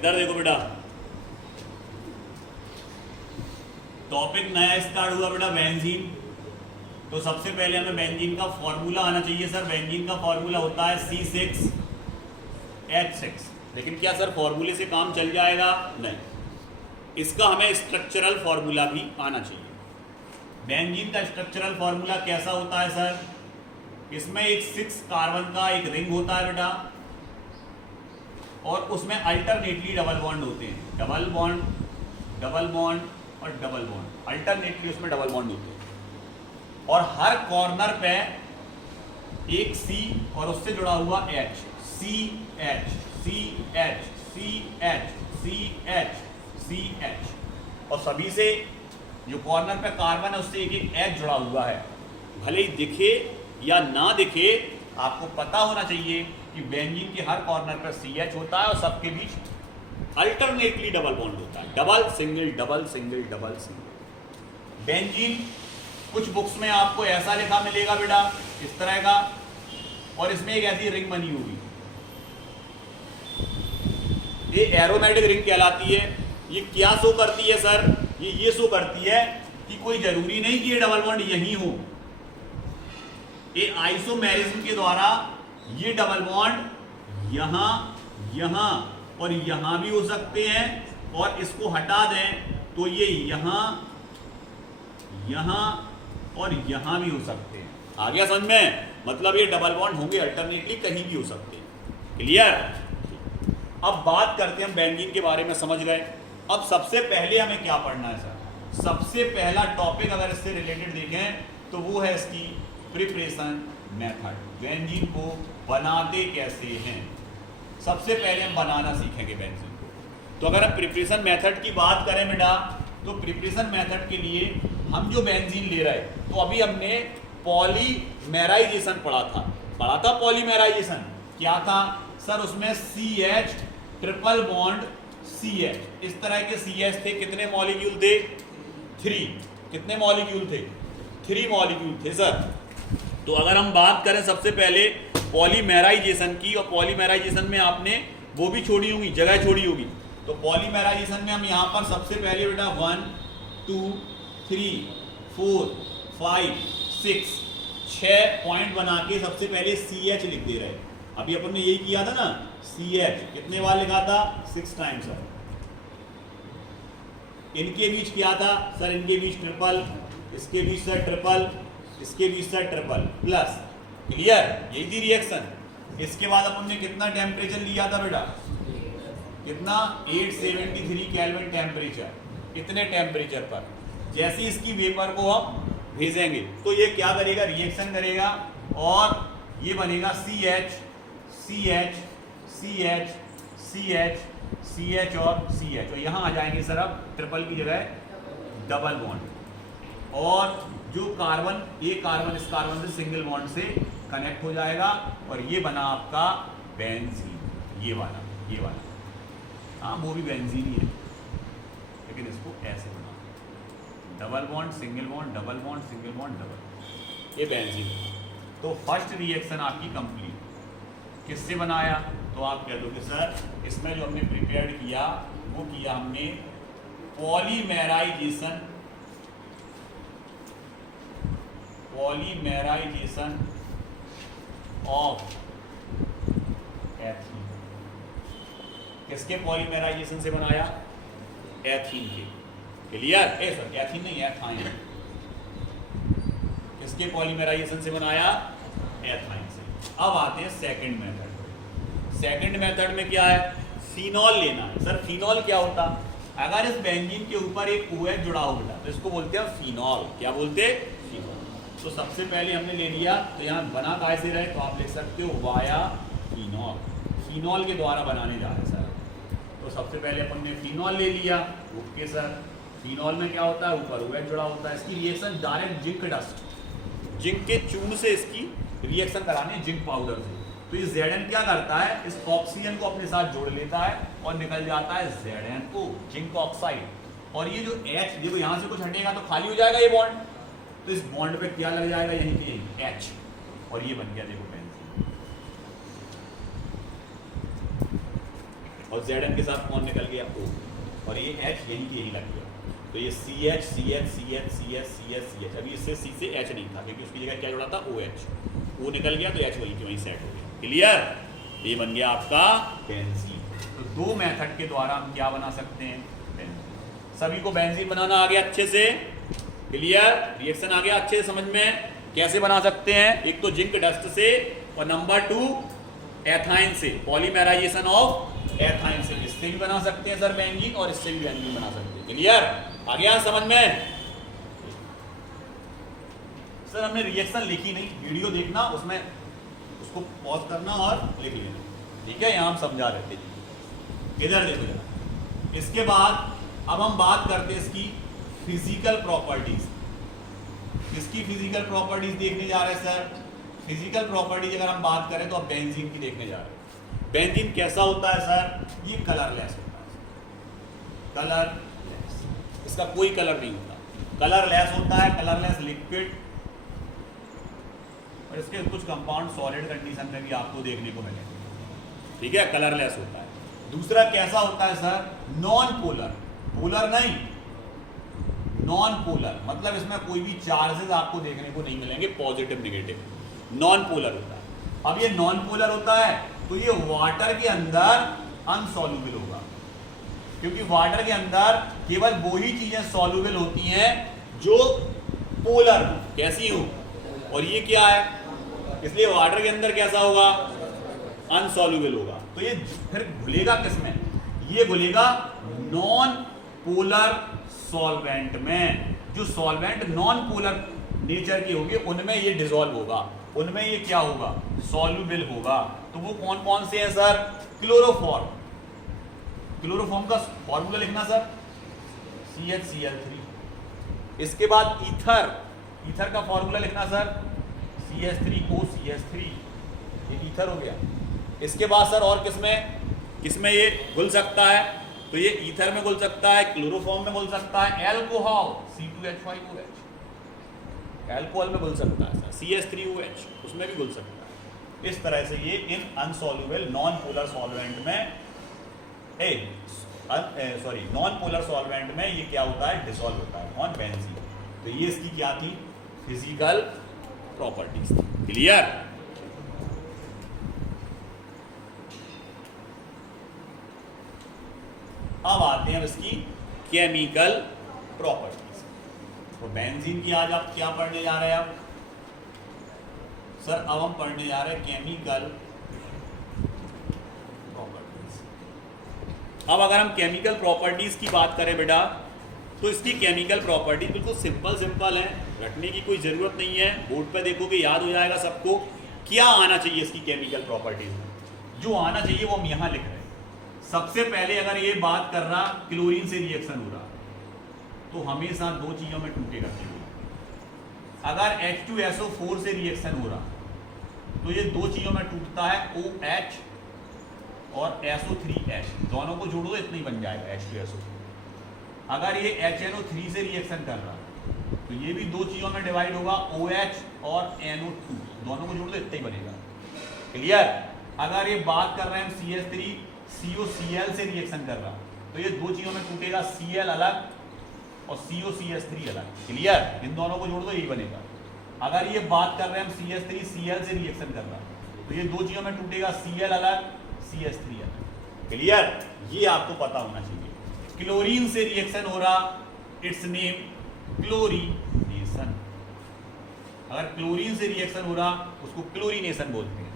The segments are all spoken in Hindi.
इधर देखो बेटा, टॉपिक नया स्टार्ट हुआ बेटा, बेंजीन। तो सबसे पहले हमें बेंजीन का फॉर्मूला आना चाहिए सर। बेंजीन का फॉर्मूला होता है C6H6। लेकिन क्या सर फॉर्मूले से काम चल जाएगा? नहीं, इसका हमें स्ट्रक्चरल फॉर्मूला भी आना चाहिए। बेंजीन का स्ट्रक्चरल फॉर्मूला कैसा होता है सर? इसमें एक 6 कार्बन का एक रिंग होता है बेटा, और उसमें अल्टरनेटली डबल बॉन्ड होते हैं। डबल बॉन्ड और डबल बॉन्ड, अल्टरनेटली उसमें डबल बॉन्ड होते हैं। और हर कॉर्नर पे एक C और उससे जुड़ा हुआ H, CH, CH, CH, CH, CH। और सभी से जो कॉर्नर पे कार्बन है उससे एक एक H जुड़ा हुआ है। भले ही दिखे या ना दिखे, आपको पता होना चाहिए कि बेंजीन के हर कॉर्नर पर CH होता है और सबके बीच अल्टरनेटली डबल बॉन्ड होता है। Double single double single double single. Benzene कुछ बुक्स में आपको ऐसा लिखा मिलेगा बेटा, इस तरह का, और इसमें एक ऐसी रिंग बनी होगी, ये एरोमेटिक रिंग कहलाती है। ये क्या शो करती है सर? ये शो करती है कि कोई जरूरी नहीं कि ये डबल बॉन्ड यहीं हो। ये आइसोमेरिज्म के द्वारा ये डबल बॉन्ड यहां, यहां और यहां भी हो सकते हैं, और इसको हटा दें तो ये यहां, यहां और यहां भी हो सकते हैं। आ गया समझ में? मतलब ये डबल बॉन्ड होंगे अल्टरनेटली, कहीं भी हो सकते हैं। क्लियर? अब बात करते हैं हम बेंजीन के बारे में, समझ गए। अब सबसे पहले हमें क्या पढ़ना है सर? सबसे पहला टॉपिक अगर इससे रिलेटेड देखें तो वो है इसकी प्रिपरेशन मेथड। बेंजीन को बनाते कैसे हैं, सबसे पहले हम बनाना सीखेंगे बेंजीन को। तो अगर हम प्रिपरेशन मेथड की बात करें बेटा, तो प्रिपरेशन मेथड के लिए हम जो बेंजीन ले रहे हैं, तो अभी हमने पॉलीमेराइजेशन पढ़ा था। पॉलीमेराइजेशन क्या था सर? उसमें CH ट्रिपल बॉन्ड CH, इस तरह के CH थे। कितने मॉलिक्यूल थे? 3। कितने मॉलिक्यूल थे? 3 मॉलिक्यूल थे सर। तो अगर हम बात करें सबसे पहले पॉलीमेराइजेशन की, और पॉलीमेराइजेशन में आपने वो भी छोड़ी होगी, जगह छोड़ी होगी। तो पॉलीमेराइजेशन में हम यहाँ पर सबसे पहले बेटा 1 2 3 4 5 6 पॉइंट बना के सबसे पहले CH लिख दे रहे। अभी अपन ने यही किया था ना, CH कितने बार लिखा था? 6 टाइम्स सर। इनके बीच क्या था सर? इनके बीच ट्रिपल, इसके बीच सर ट्रिपल, इसके बीच सर ट्रिपल प्लस। क्लियर? यही थी रिएक्शन। इसके बाद अपन ने कितना टेम्परेचर लिया था बेटा? कितना? 873 केल्विन टेम्परेचर। इतने टेम्परेचर पर जैसे इसकी वेपर को हम भेजेंगे तो ये क्या करेगा? रिएक्शन करेगा, और ये बनेगा CH CH CH CH CH और CH। और यहाँ आ जाएंगे सर अब ट्रिपल की जगह डबल बॉन्ड, और जो कार्बन, ये कार्बन इस कार्बन से सिंगल बॉन्ड से कनेक्ट हो जाएगा, और ये बना आपका बेंजीन। ये वाला हाँ, वो भी बेंजीन ही है, लेकिन इसको ऐसे बना, double bond single bond, double bond single bond, double, ये बेंजीन। तो फर्स्ट रिएक्शन आपकी कंप्लीट। किससे बनाया? तो आप कह दोगे सर इसमें जो हमने प्रिपेयर किया वो किया हमने पॉलीमेराइजेशन ऑफ एथीन। किसके पॉलीमेराइजेशन से बनाया? एथीन के। क्लियर? एथीन नहीं, एथाइन। किसके पॉलीमेराइजेशन से बनाया? एथाइन से। अब आते हैं सेकंड मेथड। सेकंड मेथड में क्या है? फिनॉल लेना है सर। फिनॉल क्या होता? अगर इस बेंजीन के ऊपर एक OH जुड़ा हो बेटा, तो इसको बोलते हैं फिनॉल। क्या बोलते हैं? फिनॉल। तो सबसे पहले हमने ले लिया, तो यहाँ बना कैसे रहे? तो आप लिख सकते हो वाया फिनॉल। फिनॉल के द्वारा बनाने जा रहे सर। तो सबसे पहले अपन ने फिनॉल ले लिया। Okay sir. फिनॉल में क्या होता है? ऊपर OH जुड़ा होता है। इसकी reaction direct zinc dust, zinc के चूर्ण से इसकी रिएक्शन कराने, जिंक पाउडर से। तो ये Zn क्या करता है? इस ऑक्सीजन को अपने साथ जोड़ लेता है और निकल जाता है ZnO, जिंक ऑक्साइड। और ये जो H, देखो यहाँ से कुछ हटेगा तो खाली हो जाएगा ये बॉन्ड, तो इस बॉन्ड पे क्या लग जाएगा? यहीं पे H, और ये बन गया देखो बेंजीन। और Zn के साथ कौन निकल गया? O, और ये H यहीं के यहीं लग गया, तो ये CH CH CH CH CH CH। अभी इससे C से H नहीं था क्योंकि उसकी जगह क्या जुड़ा था? OH, O निकल गया तो H वहीं के वहीं सेट हो गया। क्लियर? ये बन गया आपका बेंजीन। तो दो मेथड के द्वारा हम क्या बना सकते हैं? बेंजीन। सभी को बेंजीन बनाना आ गया अच्छे से? क्लियर? रिएक्शन आ गया अच्छे से समझ में? कैसे बना सकते हैं? एक तो जिंक डस्ट से, और नंबर 2 एथाइन से, पॉलीमेराइजेशन ऑफ एथाइन से। इससे भी बना सकते हैं सर बेंजीन, और इससे भी बेंजीन बना सकते हैं। क्लियर? आ गया समझ में? सर हमने रिएक्शन लिखी नहीं, वीडियो देखना, उसमें उसको पॉज करना और लिख लेना, ठीक है? यहां हम समझा रहे थे। इधर देखो जरा। इसके बाद अब हम बात करते हैं इसकी फिजिकल प्रॉपर्टीज। इसकी फिजिकल प्रॉपर्टीज देखने जा रहे हैं सर। फिजिकल प्रॉपर्टीज अगर हम बात करें तो अब बेंजीन की देखने जा रहे हैं। बेंजीन कैसा होता है सर? ये कलरलेस होता है, कलरलेस, इसका कोई कलर नहीं होता, कलरलेस होता है, कलरलेस लिक्विड। और इसके कुछ कंपाउंड सॉलिड कंडीशन में भी आपको देखने को मिलेंगे, ठीक है? कलरलेस होता है। दूसरा कैसा होता है सर? नॉन पोलर, पोलर नहीं, नॉन पोलर, मतलब इसमें कोई भी चार्जेस आपको देखने को नहीं मिलेंगे, पॉजिटिव नेगेटिव, नॉन पोलर होता है। अब ये नॉन पोलर होता है तो ये वाटर के अंदर अनसॉल्युबल होगा, क्योंकि वाटर के अंदर केवल वो ही चीजें सॉल्युबल होती हैं जो पोलर हो। कैसी हो? और ये क्या है? इसलिए वाटर के अंदर कैसा होगा? अनसॉल्युबल होगा। तो ये फिर घुलेगा किसमें? ये घुलेगा नॉन पोलर सॉल्वेंट में। जो सॉल्वेंट नॉन पोलर नेचर के होंगे उनमें ये डिसॉल्व होगा, उनमें ये क्या होगा? सॉल्युबल होगा। तो वो कौन कौन से हैं सर? क्लोरोफॉर्म। क्लोरोफॉर्म का फॉर्मूला लिखना सर, CHCl3। इसके बाद ईथर, ईथर का फॉर्मूला लिखना सर, CH3OCH3, ये ईथर हो गया। इसके बाद सर और किसमें ये घुल सकता है? तो ये ईथर में घुल सकता है, क्लोरोफॉर्म में घुल सकता है, एल्कोहल C2H5OH, एल्कोहल में घुल सकता है सर, CH3OH उसमें भी घुल सकता है। इस तरह से ये इन अनसॉल्युबल नॉन पोलर सॉल्वेंट में नॉन पोलर सॉल्वेंट में ये क्या होता है? डिसॉल्व होता है ऑन बेंजीन। तो ये इसकी क्या थी? Physical properties. क्लियर? अब आते हैं इसकी केमिकल प्रॉपर्टीज। तो बेंजीन की आज आप क्या पढ़ने जा रहे हैं? आप सर अब हम पढ़ने जा रहे हैं केमिकल प्रॉपर्टीज। अब अगर हम केमिकल प्रॉपर्टीज की बात करें बेटा, तो इसकी केमिकल प्रॉपर्टी बिल्कुल सिंपल है, रटने की कोई ज़रूरत नहीं है। बोर्ड पे देखोगे याद हो जाएगा सबको। क्या आना चाहिए इसकी केमिकल प्रॉपर्टीज में? जो आना चाहिए वो हम यहाँ लिख रहे हैं। सबसे पहले अगर ये बात कर रहा क्लोरीन से रिएक्शन हो रहा तो हमेशा दो चीज़ों में टूटेगा क्लोरीन। अगर H2SO4 से रिएक्शन हो रहा तो ये दो चीज़ों में टूटता है, OH और SO3H, दोनों को जोड़ो तो इतना ही बन जाएगा H2SO4। अगर ये HNO3 से रिएक्शन कर रहा तो ये भी दो चीज़ों में डिवाइड होगा, OH और NO2, दोनों को जोड़ दो इतना ही बनेगा। क्लियर? अगर ये बात कर रहे हैं हम CH3 COCl से रिएक्शन कर रहा तो ये दो चीज़ों में टूटेगा, Cl अलग और COCH3 अलग। क्लियर? इन दोनों को जोड़ दो यही बनेगा। अगर ये बात कर रहे हैं हम CH3 Cl से रिएक्शन कर रहा तो ये दो चीज़ों में टूटेगा, Cl अलग CH3 अलग। क्लियर? ये आपको पता होना चाहिए। क्लोरीन से रिएक्शन हो रहा, इट्स नेम क्लोरीनेशन। अगर क्लोरीन से रिएक्शन हो रहा उसको क्लोरीनेशन बोलते हैं।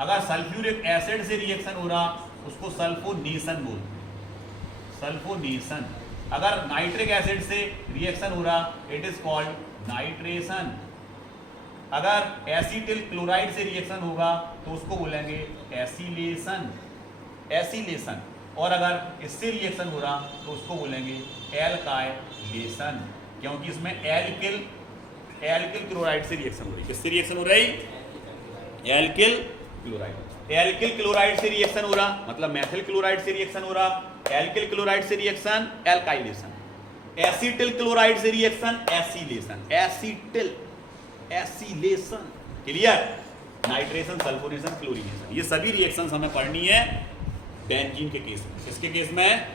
अगर सल्फ्यूरिक एसिड से रिएक्शन हो रहा उसको सल्फोनेशन बोलते हैं, सल्फोनेशन। अगर नाइट्रिक एसिड से रिएक्शन हो रहा इट इज कॉल्ड नाइट्रेशन। अगर एसिटिल क्लोराइड से रिएक्शन होगा तो उसको बोलेंगे एसिलेशन, एसिलेशन। और अगर इससे रिएक्शन हो रहा तो उसको बोलेंगे एल्काइलेशन, क्योंकि इसमें एल्किल क्लोराइड से रिएक्शन हो रही। किससे रिएक्शन हो रही? Alkyl chloride. एल्किल क्लोराइड से रिएक्शन हो रहा मतलब मेथिल क्लोराइड से रिएक्शन हो रहा, एल्किल क्लोराइड से रिएक्शन एल्काइलेशन। एसिटिल क्लोराइड से reaction acylation, acylation. Clear? Nitration, sulphonation, chlorination, ये सभी रिएक्शंस हमें पढ़नी है बेंजीन के केस में। किसके केस में?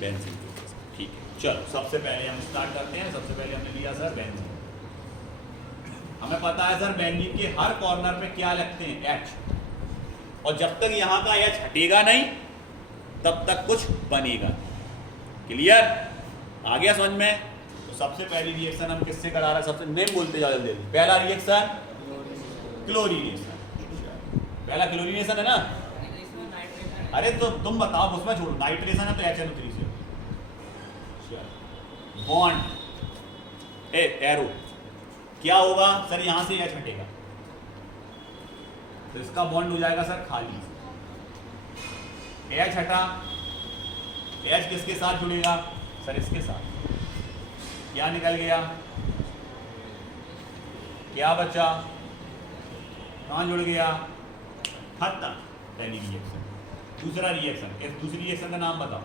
बेंजीन के केस में। ठीक है, चलो सबसे पहले हम स्टार्ट करते हैं। सबसे पहले हमने लिया सर बेंजीन। हमें पता है सर बेंजीन के हर कॉर्नर पे क्या लगते हैं? H, और जब तक यहां का H हटेगा नहीं तब तक कुछ बनेगा। क्लियर? आ गया समझ में? तो सबसे पहली रिएक्शन हम किससे करा रहे हैं? सबसे नेम बोलते जाओ जल्दी। पहला रिएक्शन क्लोरीनेशन। पहला क्लोरीनेशन है ना? अरे तो तुम बताओ, उसमें छोड़ो। नाइट्रेशन है तो HNO3 से बॉन्ड एरो क्या होगा सर? यहां से H हटेगा तो इसका बॉन्ड हो जाएगा सर खाली। H हटा, H किसके साथ जुड़ेगा सर? इसके साथ। क्या निकल गया? क्या बचा? कहां जुड़ गया? खत्म। पहली रिएक्शन। दूसरा रिएक्शन, दूसरी रिएक्शन का नाम बताओ।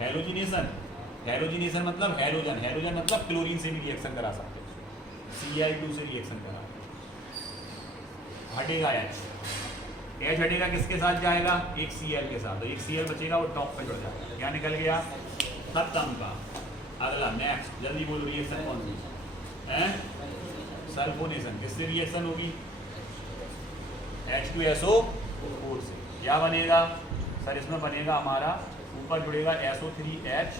हैलोजिनेशन। हैलोजिनेशन मतलब हैलोजन। हैलोजन मतलब क्लोरीन से भी रिएक्शन करा सकते हैं। Cl2 से रिएक्शन करा, हटेगा H। H हटेगा, किसके साथ जाएगा? एक Cl के साथ। तो एक Cl बचेगा, वो टॉप पे जुड़ जाएगा। क्या निकल गया? खत्म का। अगला नेक्स्ट, जल्दी बोलो रिएक्शन कौन सी है? सल्फोनेशन। किससे रिएक्शन होगी? H2SO4 से। क्या बनेगा सर? इसमें बनेगा हमारा, ऊपर जुड़ेगा SO3H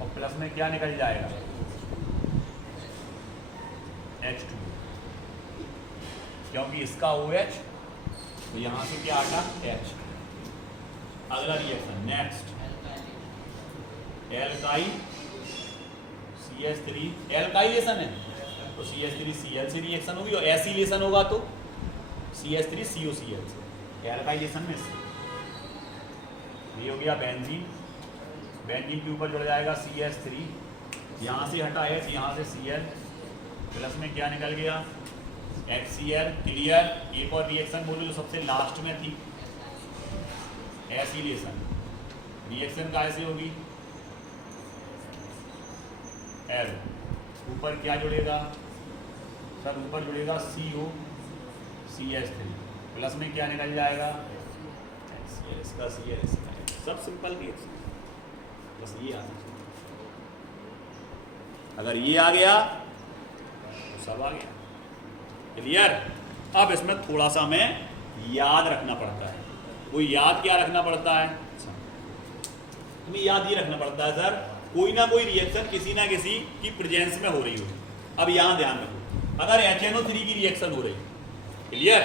और प्लस में क्या निकल जाएगा? H2, क्योंकि इसका OH तो यहां से क्या हटा? H। अगला reaction next, alkyl CH3। Alkylation है तो CH3Cl से रिएक्शन होगी, और एसिलेशन होगा तो CH3COCl से। एल्काइलेशन में से ये हो गया बेंजीन। बेंजीन के ऊपर जुड़ जाएगा CH3, यहाँ से हटा H, यहाँ से Cl, प्लस में क्या निकल गया? HCl। क्लियर? एक और रिएक्शन बोलो जो सबसे लास्ट में थी, एसिलेशन। रिएक्शन कैसे होगी? एल, ऊपर क्या जुड़ेगा सर? ऊपर जुड़ेगा COCH3, प्लस में क्या निकल जाएगा? इसका Cl। सब सिंपल रिएक्शन, बस ये आ गया। अगर ये आ गया तो सब आ गया। क्लियर? अब इसमें थोड़ा सा हमें याद रखना पड़ता है। वो याद क्या रखना पड़ता है? हमें याद ये रखना पड़ता है सर, कोई ना कोई रिएक्शन किसी ना किसी की प्रेजेंस में हो रही हो। अब यहां ध्यान रखो, अगर HNO3 की रिएक्शन हो रही, क्लियर?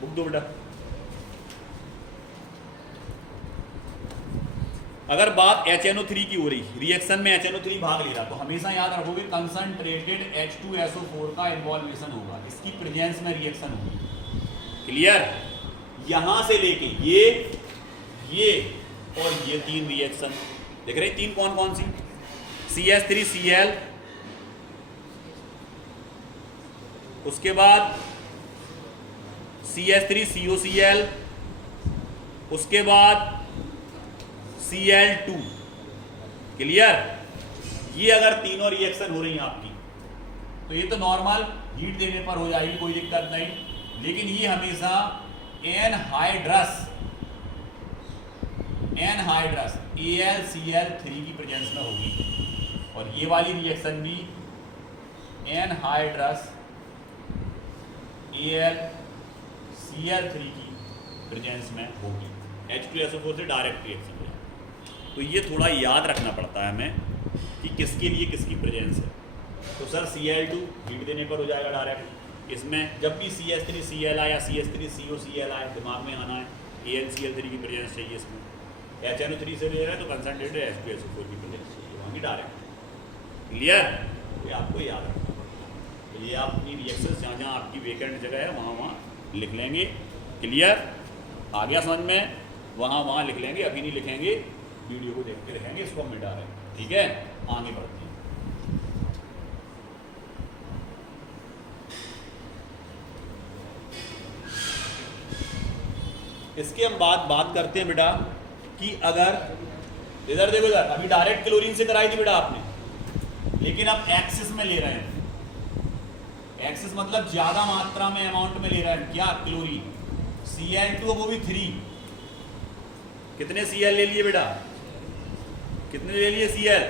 बुक दो बेटा। अगर बात HNO3 की हो रही, रिएक्शन में HNO3 भाग ले रहा, तो हमेशा याद रखोगे कंसंट्रेटेड H2SO4 का इन्वॉल्वेशन होगा, इसकी प्रेजेंस में रिएक्शन होगी। क्लियर? यहां से लेके ये और ये तीन रिएक्शन देख रहे हैं। तीन कौन कौन सी? CH3Cl, उसके बाद CH3COCl, उसके बाद Cl2। क्लियर? ये अगर तीनों रिएक्शन हो रही हैं आपकी, तो ये तो नॉर्मल हीट देने पर हो जाएगी, कोई दिक्कत नहीं। लेकिन ये हमेशा एनहाइड्रस AlCl3 की प्रेजेंस में होगी, और ये वाली रिएक्शन भी एनहाइड्रस AlCl3 की प्रेजेंस में होगी। H2SO4 से डायरेक्ट रिएक्शन है। तो ये थोड़ा याद रखना पड़ता है हमें कि किसके लिए किसकी प्रेजेंस है। तो सर Cl2 हीट देने पर हो जाएगा डायरेक्ट। इसमें जब भी CH3Cl आए या CH3COCl आए, दिमाग में आना है AlCl3 की प्रेजेंस चाहिए इसमें। HNO3 से ले रहा है तो कंसंट्रेटेड H2SO4 की प्रेजेंस चाहिए, वहाँ की डायरेक्ट। क्लियर? ये आपको याद रखना पड़ेगा। तो ये आप अपनी रिएक्शन जहाँ जहाँ आपकी वेकेंट जगह है वहाँ लिख लेंगे। क्लियर? आ गया समझ में? वहाँ लिख लेंगे, अभी नहीं लिखेंगे, वीडियो को देखते रहेंगे, इसको हम मिटा रहे हैं। ठीक है, आगे बढ़ते हैं। इसके हम बात करते हैं बेटा कि अगर इधर देखो, इधर अभी डायरेक्ट क्लोरीन से कराई थी बेटा आपने, लेकिन अब एक्सिस में ले रहे हैं। एक्सिस मतलब ज्यादा मात्रा में, अमाउंट में ले रहे हैं। क्या? क्लोरीन। Cl2 वो भी 3, कितने Cl ले लिए बेटा, कितने ले लिए Cl?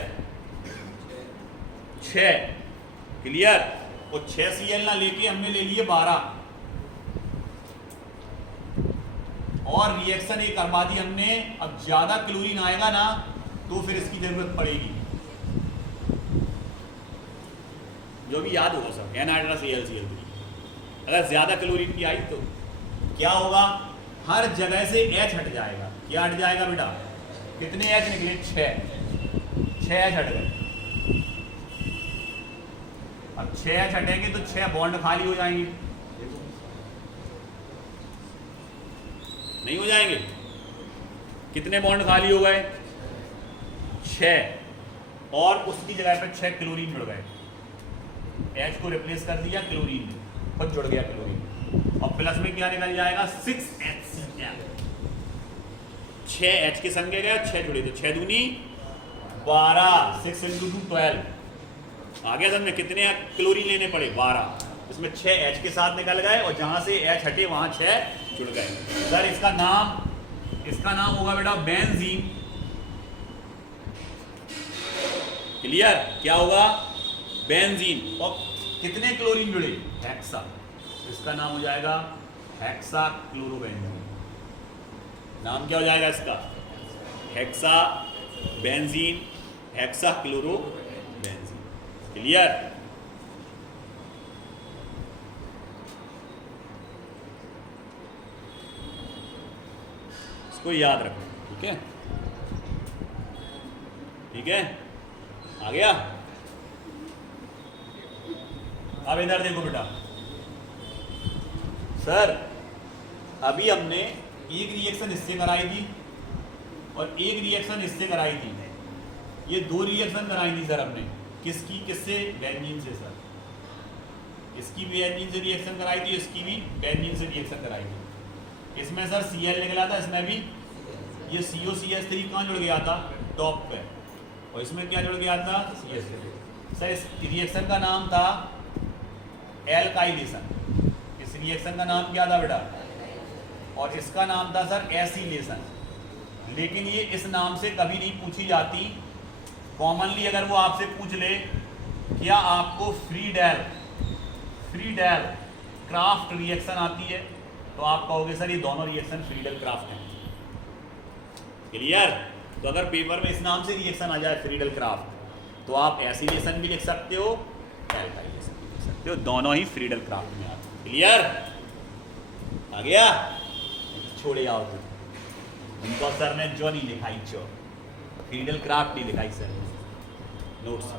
6, क्लियर। और 6 Cl ना लेके हमने ले लिए 12 और रिएक्शन एक करवा दी हमने। अब ज्यादा क्लोरीन आएगा ना तो फिर इसकी जरूरत पड़ेगी, जो भी याद होगा सब, NaClCl3। अगर ज्यादा क्लोरीन की आई तो क्या होगा, हर जगह से H हट जाएगा। क्या हट जाएगा बेटा, कितने H निकले, 6 H हट गए। अब 6 H हटेंगे तो 6 बॉन्ड खाली हो जाएंगे, नहीं हो जाएंगे? कितने बॉन्ड खाली हो गए, 6, और उसकी जगह पर 6 क्लोरीन जुड़ गए। H को रिप्लेस कर दिया क्लोरीन ने, खुद जुड़ गया क्लोरीन, और प्लस में क्या निकल जाएगा, 6HCl। 6 H के संग गए, 6 जुड़े थे, 6 दूनी 12, 6 × 2 12। आ गया समझ में, कितने क्लोरीन लेने पड़े, 12। इसमें 6 H के साथ निकल गए और जहां से H हटे वहां 6 जुड़ गए। सर इसका नाम होगा बेटा बेंजीन। क्लियर, क्या होगा, बेंजीन। और कितने क्लोरीन जुड़े, हेक्सा, इसका नाम हो जाएगा हेक्सा क्लोरोबेंजीन। नाम क्या हो जाएगा इसका, hexa benzene, hexa chlorobenzene. Clear. इसको याद रखो, ठीक है, ठीक है, आ गया। अब इधर देखो बेटा, सर अभी हमने एक रिएक्शन इससे कराई थी और एक रिएक्शन इससे कराई थी, ये 2 रिएक्शन कराई थी सर हमने। किसकी, किससे, बेंजीन से सर। इसकी भी बेंजीन से रिएक्शन कराई थी, इसकी भी बेंजीन से रिएक्शन कराई थी। इसमें सर Cl निकला था, इसमें भी ये COCH3 कहाँ जुड़ गया था, टॉप पे, और इसमें क्या जुड़ गया था, CH3। सर इस रिएक्शन का नाम था एल्काइलेशन। इस रिएक्शन का नाम क्या था बेटा, और इसका नाम था सर एसिलेशन। लेकिन ये इस नाम से कभी नहीं पूछी जाती। कॉमनली अगर वो आपसे पूछ ले क्या आपको फ्रीडेल क्राफ्ट रिएक्शन आती है, तो आप कहोगे सर ये दोनों रिएक्शन फ्रीडेल क्राफ्ट हैं। क्लियर। तो अगर पेपर में इस नाम से रिएक्शन आ जाए फ्रीडेल क्राफ्ट, तो आप एसिलेशन भी लिख सकते हो, एल्काइलेशन भी लिख सकते हो, दोनों ही फ्रीडेल क्राफ्ट में आते हैं। क्लियर, आ गया। छोड़े आओ तो उनको सर ने जो नहीं लिखाई, जो फ्रीडेल क्राफ्ट नहीं लिखाई सर नोट्स।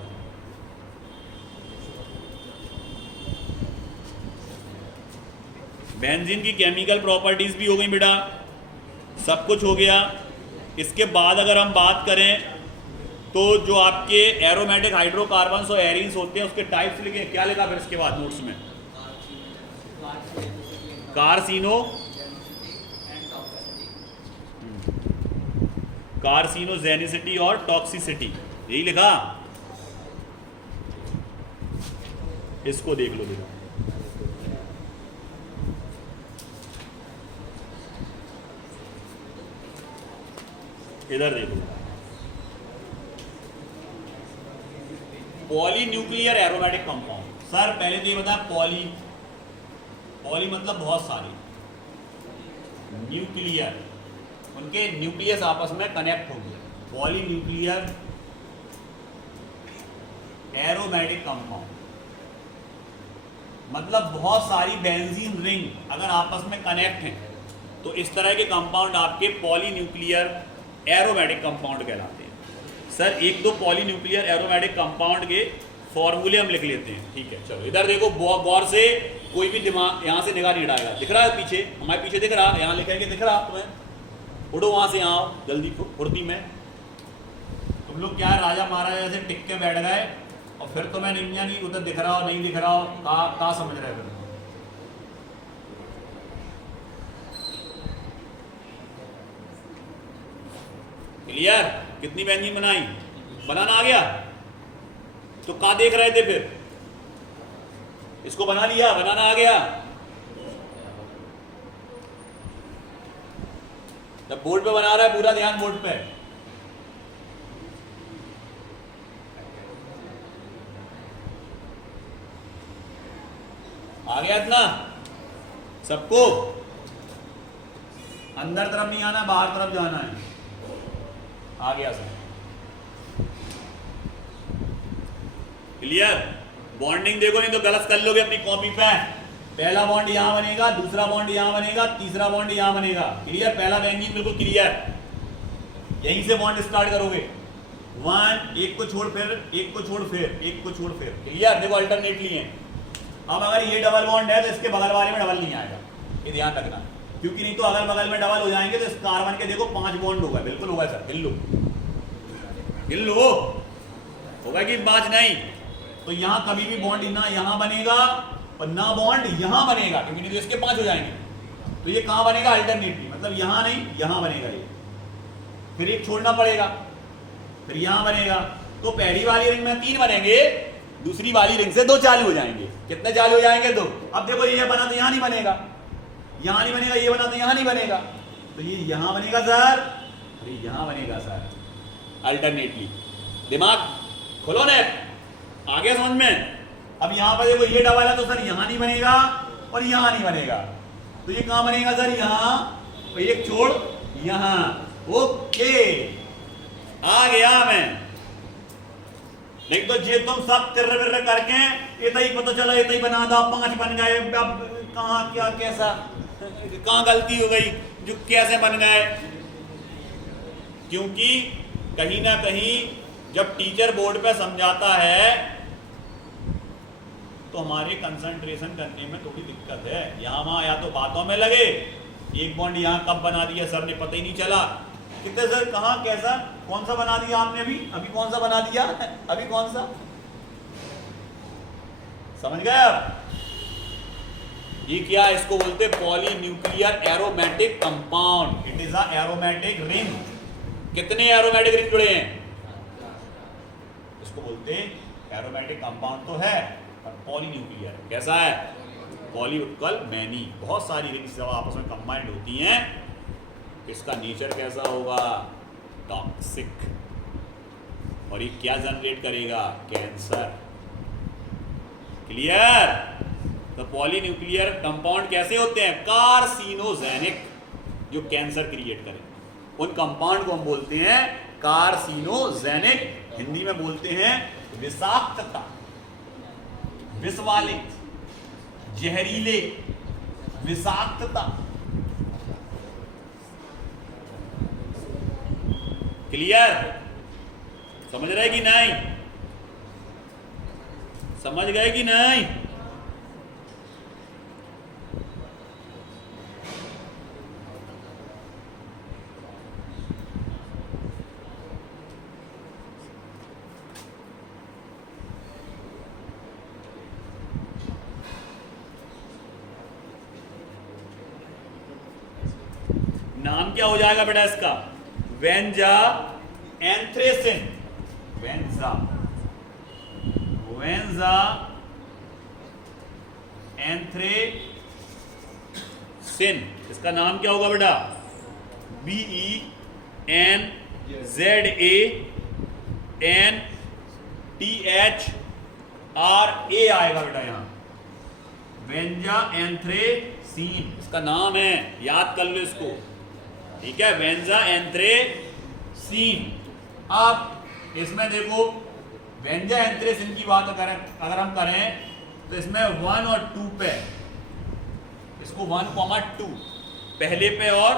बेंजीन की केमिकल प्रॉपर्टीज भी हो गई बेटा, सब कुछ हो गया। इसके बाद अगर हम बात करें तो जो आपके एरोमेटिक हाइड्रोकार्बन्स और एरीन्स होते हैं उसके टाइप्स लिखे। क्या लिखा फिर इसके बाद नोट्स में, कार्सिनोजेनिसिटी और टॉक्सिसिटी, यही लिखा। इसको देख लो बेटा, इधर देखो, पॉलीन्यूक्लियर एरोमेटिक कंपाउंड। सर पहले तो ये बता, पॉली मतलब बहुत सारे, न्यूक्लियर उनके न्यूक्लियस आपस में कनेक्ट हो गए, पॉलीन्यूक्लियर एरोमेटिक कंपाउंड मतलब बहुत सारी बेंजीन रिंग अगर आपस में कनेक्ट हैं तो इस तरह के कंपाउंड आपके पॉलीन्यूक्लियर एरोमेटिक कंपाउंड कहलाते हैं। सर एक दो पॉलीन्यूक्लियर एरोमेटिक कंपाउंड के फॉर्मूले हम लिख लेते हैं, ठीक है। चलो इधर देखो गौर से, कोई भी दिमाग यहाँ से निगाह नहीं हटाएगा। दिख रहा है पीछे, हमारे पीछे दिख रहा, यहाँ लिखेंगे दिख रहा तुम्हें, उठो वहाँ से, यहाँ आओ जल्दी फुर्ती में। तुम लोग क्या राजा महाराजा से टिक के बैठ गए और फिर तुम्हें नहीं उधर दिख रहा हो नहीं दिख रहा हो, कहाँ समझ रहे फिर। क्लियर, कितनी बेंजीन बनाई, बनाना आ गया, तो कहाँ देख रहे थे फिर, इसको बना लिया, बनाना आ गया। बोर्ड पे बना रहा है, पूरा ध्यान बोर्ड पे। आ गया इतना सबको? अंदर तरफ नहीं आना, बाहर तरफ जाना है। आ गया सर, क्लियर? बॉन्डिंग देखो, नहीं तो गलत कर लोगे अपनी कॉपी पे। पहला बॉन्ड यहां बनेगा, दूसरा बॉन्ड यहां बनेगा, तीसरा बॉन्ड यहां बनेगा। क्लियर? पहला बैंकिंग बिल्कुल क्लियर। यहीं से बॉन्ड स्टार्ट करोगे। वन, एक को छोड़ फिर, एक को छोड़ फिर, एक को छोड़ फिर। क्लियर? देखो अल्टरनेटली है। अब अगर ये डबल बॉन्ड है तो इसके बगल वाले में डबल नहीं आएगा, ये ध्यान रखना, क्योंकि नहीं तो अगल बगल में डबल हो जाएंगे तो इस कार्बन के देखो 5 बॉन्ड होगा। बिल्कुल होगा सर, गिन लो, गिन लो, होगा कि 5 नहीं। तो यहां कभी भी बॉन्ड ना यहां बनेगा और ना बॉन्ड यहां बनेगा, क्योंकि नहीं तो इसके 5 हो जाएंगे। तो ये कहां बनेगा? अल्टरनेटली, मतलब यहां नहीं यहां बनेगा ये। फिर एक छोड़ना पड़ेगा, फिर यहां बनेगा। तो पहली वाली रिंग में 3 बनेंगे, दूसरी वाली रिंग से 2 चालू हो जाएंगे। कितने चालू हो जाएंगे? 2। अब देखो ये बना तो यहां नहीं बनेगा, यहां नहीं बनेगा, ये बना तो यहां नहीं बनेगा, तो ये यहां बनेगा सर, अरे यहां बनेगा सर, अल्टरनेटली। दिमाग खोलो ने, आगे समझ में। अब यहां पर देखो ये डबल है तो सर यहां नहीं बनेगा और यहां नहीं बनेगा, तो ये कहां बनेगा सर? यहां, और एक छोड़ यहां। ओके, आ गया मैं। नहीं तो जे तुम सब तिर बिर करके इतना ही पता चला, इतना ही बना था, 5 बन गए। अब कहां क्या कैसा, कहां गलती हो गई, जो कैसे बन गए? क्योंकि कहीं ना कहीं जब टीचर बोर्ड पे समझाता है तो हमारे कंसंट्रेशन करने में थोड़ी दिक्कत है। यहां वहां या तो बातों में लगे, एक बॉन्ड यहां कब बना दिया सर ने पता ही नहीं चला। कितने सर, कहां, कैसा, कौन सा बना दिया आपने? अभी कौन सा बना दिया? अभी कौन सा? समझ गए आप? ये क्या, इसको बोलते polynuclear aromatic compound. It is a aromatic ring. कितने एरोमेटिक रिंग जुड़े हैं? इसको बोलते एरोमेटिक कंपाउंड तो है, पर पॉलीन्यूक्लियर कैसा है? पॉली उत्कल मैनी, बहुत सारी रिंग्स जब आपस में कंबाइंड होती हैं, इसका नेचर कैसा होगा? टॉक्सिक। और ये क्या जनरेट करेगा? कैंसर। क्लियर? तो पॉलीन्यूक्लियर कंपाउंड कैसे होते हैं? कार्सिनोजेनिक, जो कैंसर क्रिएट करें। उन कंपाउंड को हम बोलते हैं कार्सिनोजेनिक, हिंदी में बोलते हैं विषाक्तता, विष वाले, जहरीले, विषाक्तता। क्लियर? समझ रहे कि नहीं? समझ गए कि नहीं? नाम क्या हो जाएगा बेटा इसका? वेंजा एंथ्रेसिन। वेंजा, वेंजा एंथ्रेसिन। इसका नाम क्या होगा बेटा? BENZANTHRA आएगा बेटा यहाँ। वेंजा एंथ्रेसिन इसका नाम है, याद कर लो इसको। ठीक है, वेंजा एंथ्रेसिन। अब इसमें देखो, वेंजा एंथ्रेसिन की बात अगर हम करें तो इसमें 1 और 2 पे, इसको 1,2 पहले पे और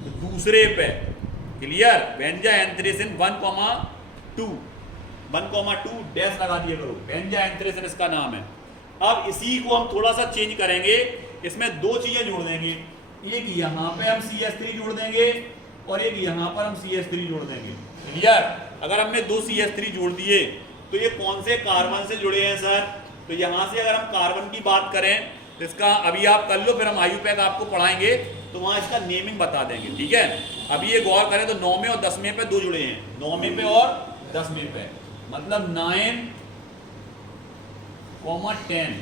दूसरे पे। क्लियर? वेंजा एंथ्रेसिन 1,2 डैश लगा दिया करो, वेंजा एंथ्रेसिन इसका नाम है। अब इसी को हम थोड़ा सा चेंज करेंगे, इसमें 2 चीजें जोड़ देंगे। एक यहां पे हम CH3 जोड़ देंगे और एक यहां पर हम CH3 जोड़ देंगे। क्लियर? अगर हमने 2 CH3 जोड़ दिए तो ये कौन से कार्बन से जुड़े हैं सर? तो यहां से अगर हम कार्बन की बात करें तो इसका अभी आप कर लो, फिर हम आयुपैक आपको पढ़ाएंगे तो वहां इसका नेमिंग बता देंगे। ठीक है, अभी ये गौर करें तो 9वें और 10वें पे 2 जुड़े हैं, 9वें पे और 10वें पे, मतलब 9,10,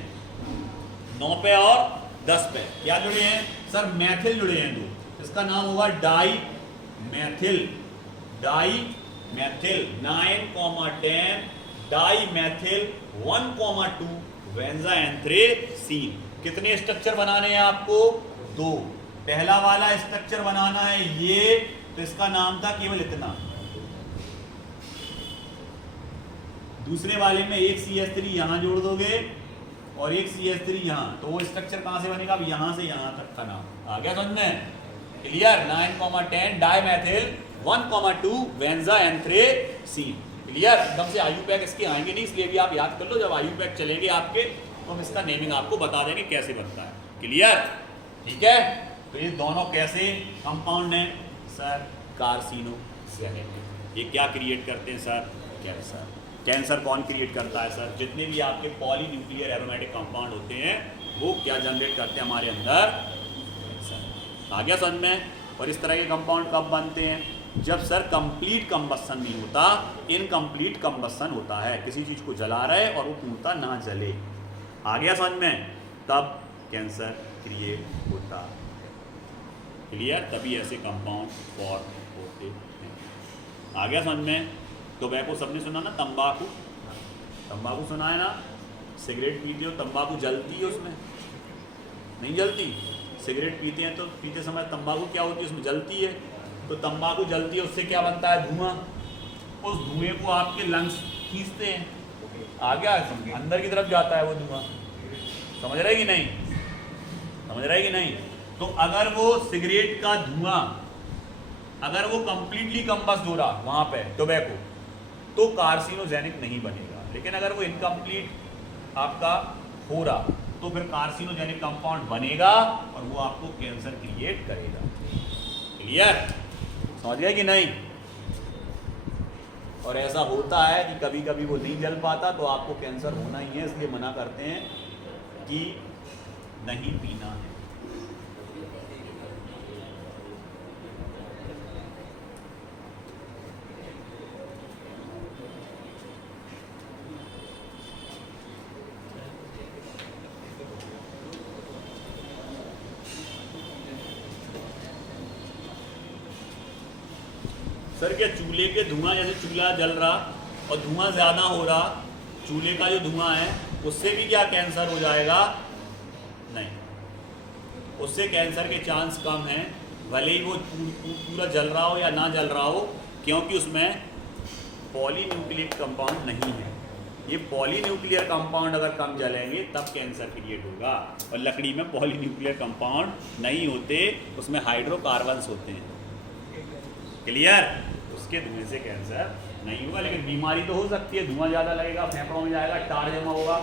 9 पे और 10 पे क्या जुड़े हैं सर? मैथिल जुड़े हैं 2। इसका नाम होगा डाई मैथिल 9,10 डाई मैथिल 1,2 बेंजाएंथ्रेसीन। कितने स्ट्रक्चर बनाने हैं आपको? 2। पहला वाला स्ट्रक्चर बनाना है ये, तो इसका नाम था केवल इतना। दूसरे वाले में एक CH3 यहां जोड़ दोगे और एक CH3 यहां, तो वो स्ट्रक्चर कहां से बनेगा? अब यहां से यहां तक का नाम आ गया समझ में? क्लियर? 9,10 डाईमेथिल 1,2 बेंजाएंथ्रेसीन। क्लियर? एकदम से आयुपैक इसके आएंगे नहीं, इसलिए भी आप याद कर लो, जब आयुपैक चलेंगे आपके तो हम इसका नेमिंग आपको बता देंगे कैसे बनता है। क्लियर? ठीक है। तो ये दोनों कैसे कंपाउंड हैं सर? कार्सिनोजेनिक। ये क्या क्रिएट करते हैं सर? कैंसर। कैंसर कौन क्रिएट करता है सर? जितने भी आपके पॉलीन्यूक्लियर एरोमेटिक कंपाउंड होते हैं वो क्या जनरेट करते हैं हमारे अंदर? कैंसर। आ गया समझ में? और इस तरह के कंपाउंड कब बनते हैं? जब सर कंप्लीट कंबस्सन नहीं होता, इनकम्प्लीट कंबस्सन होता है, किसी चीज़ को जला रहे और वो पूर्णतः ना जले। आ गया समझ में? तब कैंसर क्रिएट होता है। क्लियर? तभी ऐसे कंपाउंड फॉर्म होते हैं। आ गया समझ में? टोबैको सबने सुना ना? तंबाकू, तंबाकू सुना है ना? सिगरेट पीते हो, तंबाकू जलती है उसमें? नहीं जलती। सिगरेट पीते हैं तो पीते समय तंबाकू क्या होती है? उसमें जलती है। तो तंबाकू जलती है, उससे क्या बनता है? धुआं। उस धुएं को आपके लंग्स खींचते हैं, आ गया अंदर की तरफ जाता है वो धुआं। समझ रहे कि नहीं? समझ रहे कि नहीं? तो अगर वो सिगरेट का धुआं अगर वो कंप्लीटली कंबस्ट हो रहा वहां पे टोबैको, तो कार्सिनोजेनिक नहीं बनेगा। लेकिन अगर वो इनकम्प्लीट आपका हो रहा तो फिर कार्सिनोजेनिक कंपाउंड बनेगा और वो आपको कैंसर क्रिएट करेगा। क्लियर? समझ गए कि नहीं? और ऐसा होता है कि कभी कभी वो नहीं जल पाता तो आपको कैंसर होना ही है, इसलिए मना करते हैं कि नहीं पीना है। सर क्या चूल्हे के धुआं, जैसे चूल्हा जल रहा और धुआं ज़्यादा हो रहा, चूल्हे का जो धुआं है उससे भी क्या कैंसर हो जाएगा? नहीं, उससे कैंसर के चांस कम हैं, भले ही वो पूरा जल रहा हो या ना जल रहा हो, क्योंकि उसमें पॉलीन्यूक्लियर कंपाउंड नहीं है। ये पॉलीन्यूक्लियर कंपाउंड अगर कम जलेंगे तब कैंसर क्रिएट होगा, और लकड़ी में पॉलीन्यूक्लियर कंपाउंड नहीं होते, उसमें हाइड्रोकार्बन्स होते हैं। क्लियर? उसके धुएं से कैंसर नहीं होगा, लेकिन बीमारी तो हो सकती है। धुआं ज़्यादा लगेगा, फेफड़ों में जाएगा, टार जमा होगा,